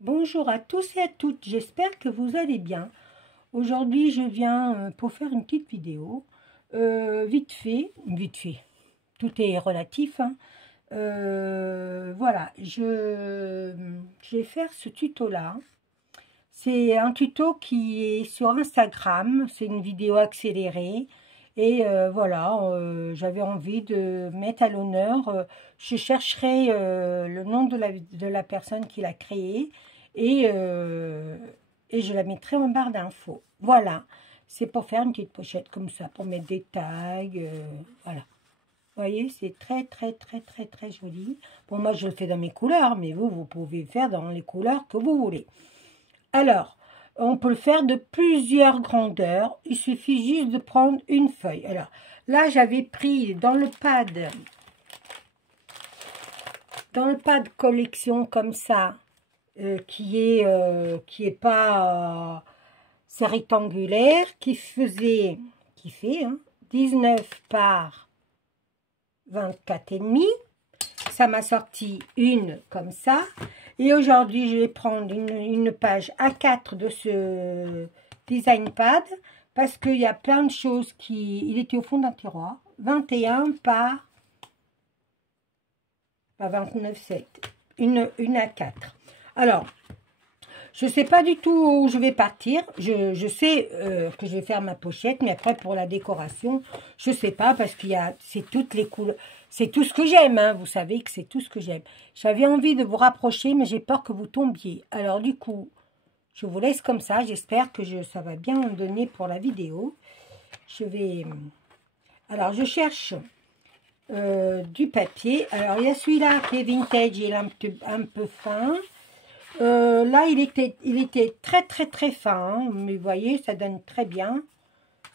Bonjour à tous et à toutes, j'espère que vous allez bien. Aujourd'hui, je viens pour faire une petite vidéo, vite fait, tout est relatif, hein. Voilà, je vais faire ce tuto-là. C'est un tuto qui est sur Instagram, c'est une vidéo accélérée. Et voilà, j'avais envie de mettre à l'honneur, je chercherai le nom de la personne qui l'a créé et je la mettrai en barre d'infos. Voilà, c'est pour faire une petite pochette comme ça, pour mettre des tags, voilà. Vous voyez, c'est très joli. Bon, moi, je le fais dans mes couleurs, mais vous pouvez le faire dans les couleurs que vous voulez. Alors, on peut le faire de plusieurs grandeurs. Il suffit juste de prendre une feuille. Alors, là, j'avais pris dans le pad collection comme ça, qui est pas c'est rectangulaire, qui fait hein, 19 par 24,5. Ça m'a sorti une comme ça. Et aujourd'hui, je vais prendre une page A4 de ce design pad parce qu'il y a plein de choses qui... Il était au fond d'un tiroir. 21 par 29,7. Une A4. Alors, je ne sais pas du tout où je vais partir. Je sais que je vais faire ma pochette, mais après, pour la décoration, je ne sais pas parce qu'il y a... C'est toutes les couleurs... C'est tout ce que j'aime, hein. Vous savez que c'est tout ce que j'aime. J'avais envie de vous rapprocher, mais j'ai peur que vous tombiez. Alors, du coup, je vous laisse comme ça. J'espère que ça va bien me donner pour la vidéo. Je vais... Alors, je cherche du papier. Alors, il y a celui-là qui est vintage. Il est un peu fin. Là, il était très fin. Hein, mais vous voyez, ça donne très bien.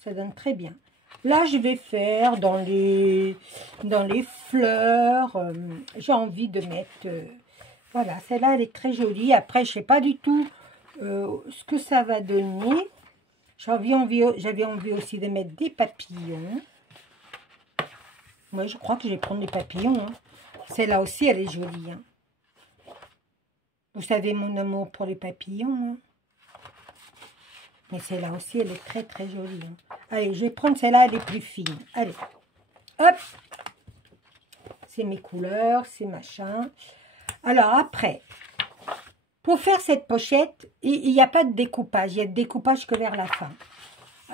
Ça donne très bien. Là, je vais faire dans les fleurs. J'ai envie de mettre... voilà, celle-là, elle est très jolie. Après, je ne sais pas du tout ce que ça va donner. J'avais envie aussi de mettre des papillons. Moi, je crois que je vais prendre des papillons. Hein. Celle-là aussi, elle est jolie. Hein. Vous savez mon amour pour les papillons. Hein. Mais celle-là aussi, elle est très jolie. Hein. Allez, je vais prendre celle-là, elle est plus fine. Allez, hop. C'est mes couleurs, c'est machin. Alors après, pour faire cette pochette, il n'y a pas de découpage. Il y a de découpage que vers la fin.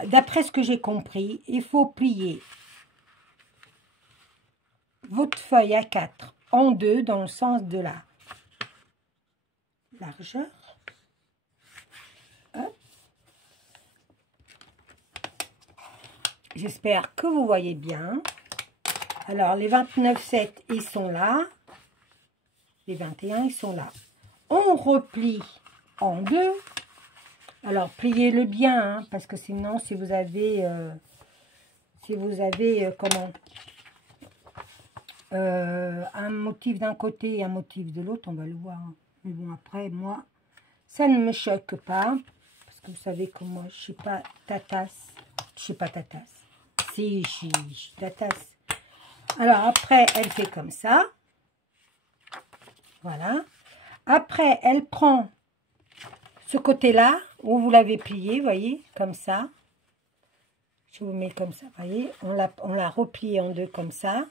D'après ce que j'ai compris, il faut plier votre feuille A4 en deux dans le sens de la largeur. J'espère que vous voyez bien. Alors, les 29,7, ils sont là. Les 21, ils sont là. On replie en deux. Alors, pliez-le bien, hein, parce que sinon, si vous avez un motif d'un côté et un motif de l'autre, on va le voir. Hein. Mais bon, après, moi, ça ne me choque pas. Parce que vous savez que moi, je ne suis pas tatasse. Je ne suis pas tatasse. Si, je suis tatasse. Alors, après, elle fait comme ça. Voilà. Après, elle prend ce côté-là, où vous l'avez plié, vous voyez, comme ça. Je vous mets comme ça, vous voyez. On l'a replié en deux comme ça.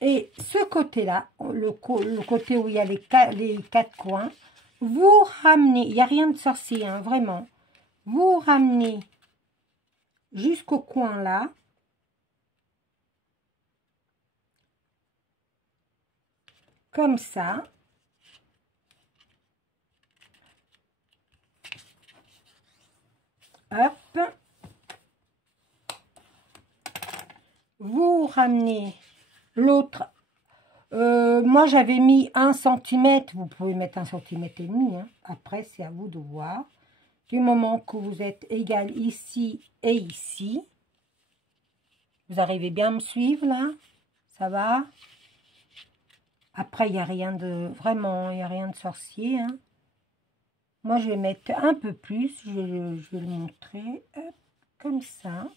Et ce côté-là, le côté où il y a les quatre coins, vous ramenez, il n'y a rien de sorcier, hein, vraiment. Vous ramenez jusqu'au coin là. Comme ça. Hop. Vous ramenez l'autre. Moi, j'avais mis 1 cm. Vous pouvez mettre 1,5 cm. Hein. Après, c'est à vous de voir. Du moment que vous êtes égal ici et ici. Vous arrivez bien à me suivre, là? Ça va? Après, il n'y a rien de... Vraiment, il n'y a rien de sorcier. Hein. Moi, je vais mettre un peu plus. Je vais le montrer. Hop, comme ça.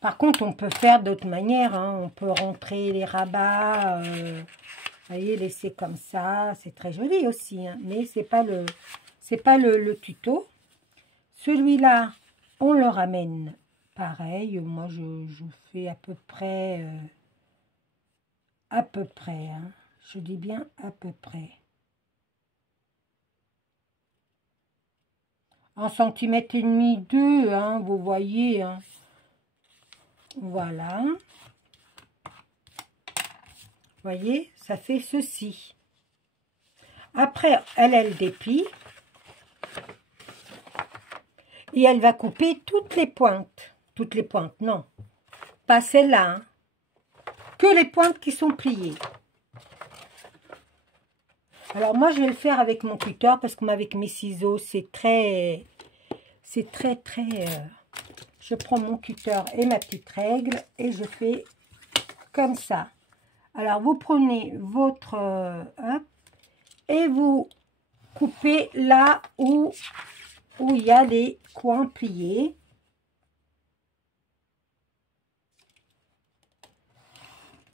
Par contre, on peut faire d'autres manières. Hein. On peut rentrer les rabats voyez, laisser comme ça, c'est très joli aussi, hein, mais c'est pas le tuto. Celui-là, on le ramène pareil. Moi, je fais à peu près, hein, je dis bien à peu près. Un centimètre et demi, 2, hein, vous voyez, hein. Voilà. Vous voyez, ça fait ceci. Après, elle déplie. Et elle va couper toutes les pointes. Toutes les pointes, non. Pas celle-là, hein. Que les pointes qui sont pliées. Alors, moi, je vais le faire avec mon cutter parce que avec mes ciseaux, c'est très... je prends mon cutter et ma petite règle et je fais comme ça. Alors, vous prenez votre... hop, et vous coupez là où il y a les coins pliés.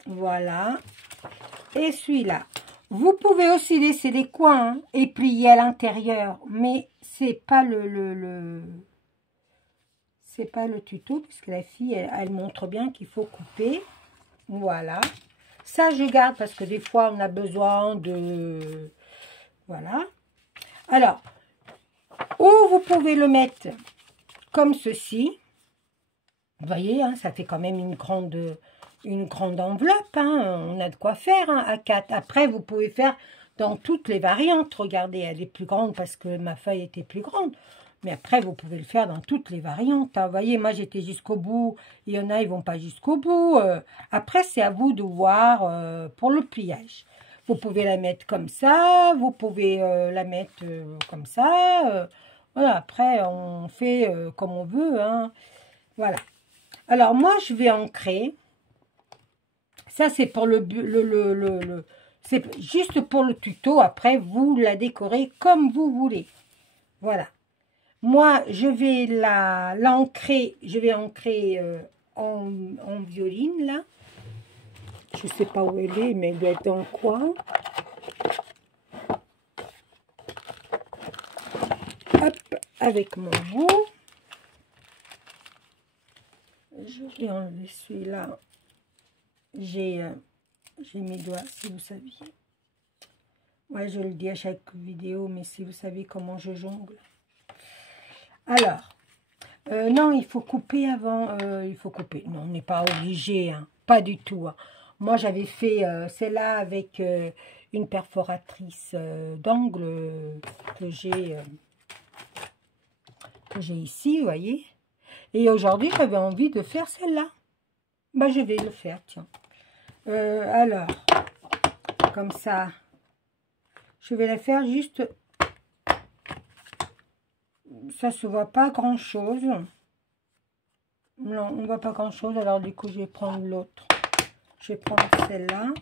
Voilà. Et celui-là. Vous pouvez aussi laisser les coins, hein, et plier à l'intérieur, mais c'est pas c'est pas le tuto, puisque la fille, elle montre bien qu'il faut couper. Voilà. Ça, je garde parce que des fois, on a besoin de... Voilà. Alors, ou vous pouvez le mettre comme ceci. Vous voyez, hein, ça fait quand même une grande enveloppe. Hein, on a de quoi faire, hein, à 4. Après, vous pouvez faire dans toutes les variantes. Regardez, elle est plus grande parce que ma feuille était plus grande. Mais après, vous pouvez le faire dans toutes les variantes. Hein. Vous voyez, moi, j'étais jusqu'au bout. Il y en a, ils vont pas jusqu'au bout. Après, c'est à vous de voir pour le pliage. Vous pouvez la mettre comme ça. Vous pouvez la mettre comme ça. Voilà, après, on fait comme on veut. Hein. Voilà. Alors, moi, je vais ancrer. Ça, c'est pour c'est juste pour le tuto. Après, vous la décorez comme vous voulez. Voilà. Moi, je vais l'ancrer. Je vais ancrer en violine, là. Je ne sais pas où elle est, mais elle doit être dans le coin. Hop, avec mon bout. Je vais enlever celui-là. J'ai mes doigts, si vous saviez. Ouais, je le dis à chaque vidéo, mais si vous savez comment je jongle. Alors, non, il faut couper avant. Il faut couper. Non, on n'est pas obligé, hein, pas du tout. Hein. Moi, j'avais fait celle-là avec une perforatrice d'angle que j'ai ici, vous voyez. Et aujourd'hui, j'avais envie de faire celle-là. Bah, je vais le faire, tiens. Alors, comme ça, je vais la faire juste... Ça se voit pas grand-chose. Non, on ne voit pas grand-chose. Alors, du coup, je vais prendre l'autre. Je vais prendre celle-là.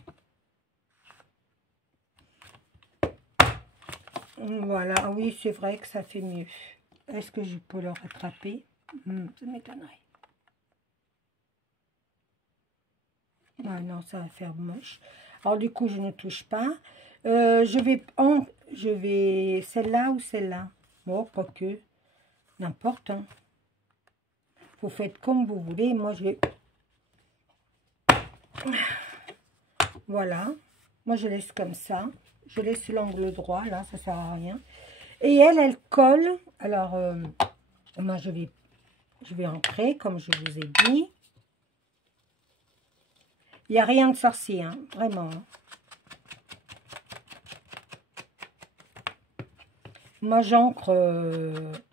Voilà, oui, c'est vrai que ça fait mieux. Est-ce que je peux le rattraper? Ça m'étonnerait. Ah non, ça va faire moche. Alors, du coup, je ne touche pas. Je vais celle-là ou celle-là. Bon, pas que. N'importe. Hein. Vous faites comme vous voulez. Moi, je vais... Voilà. Moi, je laisse comme ça. Je laisse l'angle droit, là. Ça sert à rien. Et elle colle. Alors, moi, je vais ancrer, comme je vous ai dit. Il n'y a rien de sorcier, hein, vraiment. Moi, j'encre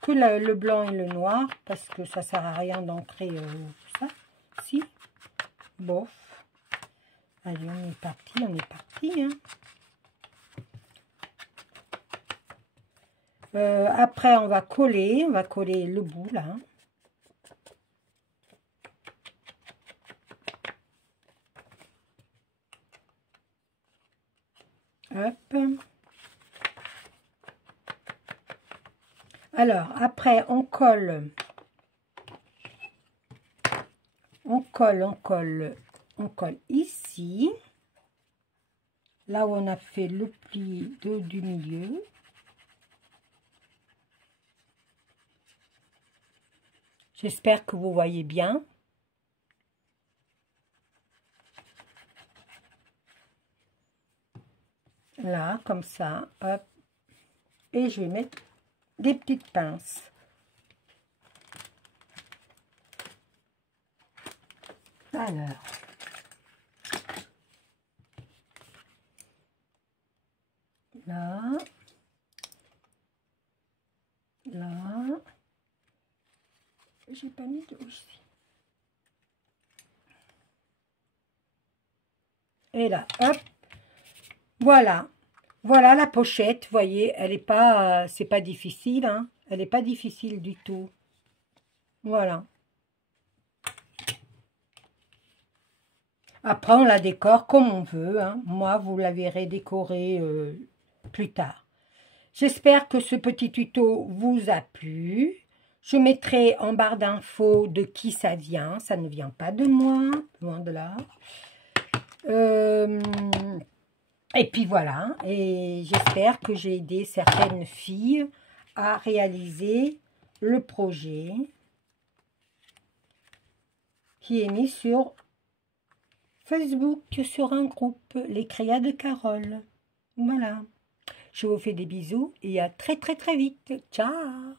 que le blanc et le noir, parce que ça ne sert à rien d'ancrer ça. Si. Bof. Allez, on est parti, hein. Après, on va coller le bout, là. Hop. Alors, après, on colle ici. là où on a fait le pli du milieu. J'espère que vous voyez bien. Là, comme ça, hop. Et je vais mettre des petites pinces. Alors, là, là, j'ai pas mis de aussi. Et là, hop, voilà, voilà la pochette. Vous voyez, elle est pas, c'est pas difficile, hein. Elle n'est pas difficile du tout. Voilà. Après, on la décore comme on veut, hein. Moi, vous la verrez décorée plus tard. J'espère que ce petit tuto vous a plu. Je mettrai en barre d'infos de qui ça vient. Ça ne vient pas de moi, loin de là. Et puis voilà. Et j'espère que j'ai aidé certaines filles à réaliser le projet qui est mis sur Facebook, sur un groupe, les Créas de Carole. Voilà. Je vous fais des bisous et à très très très vite. Ciao!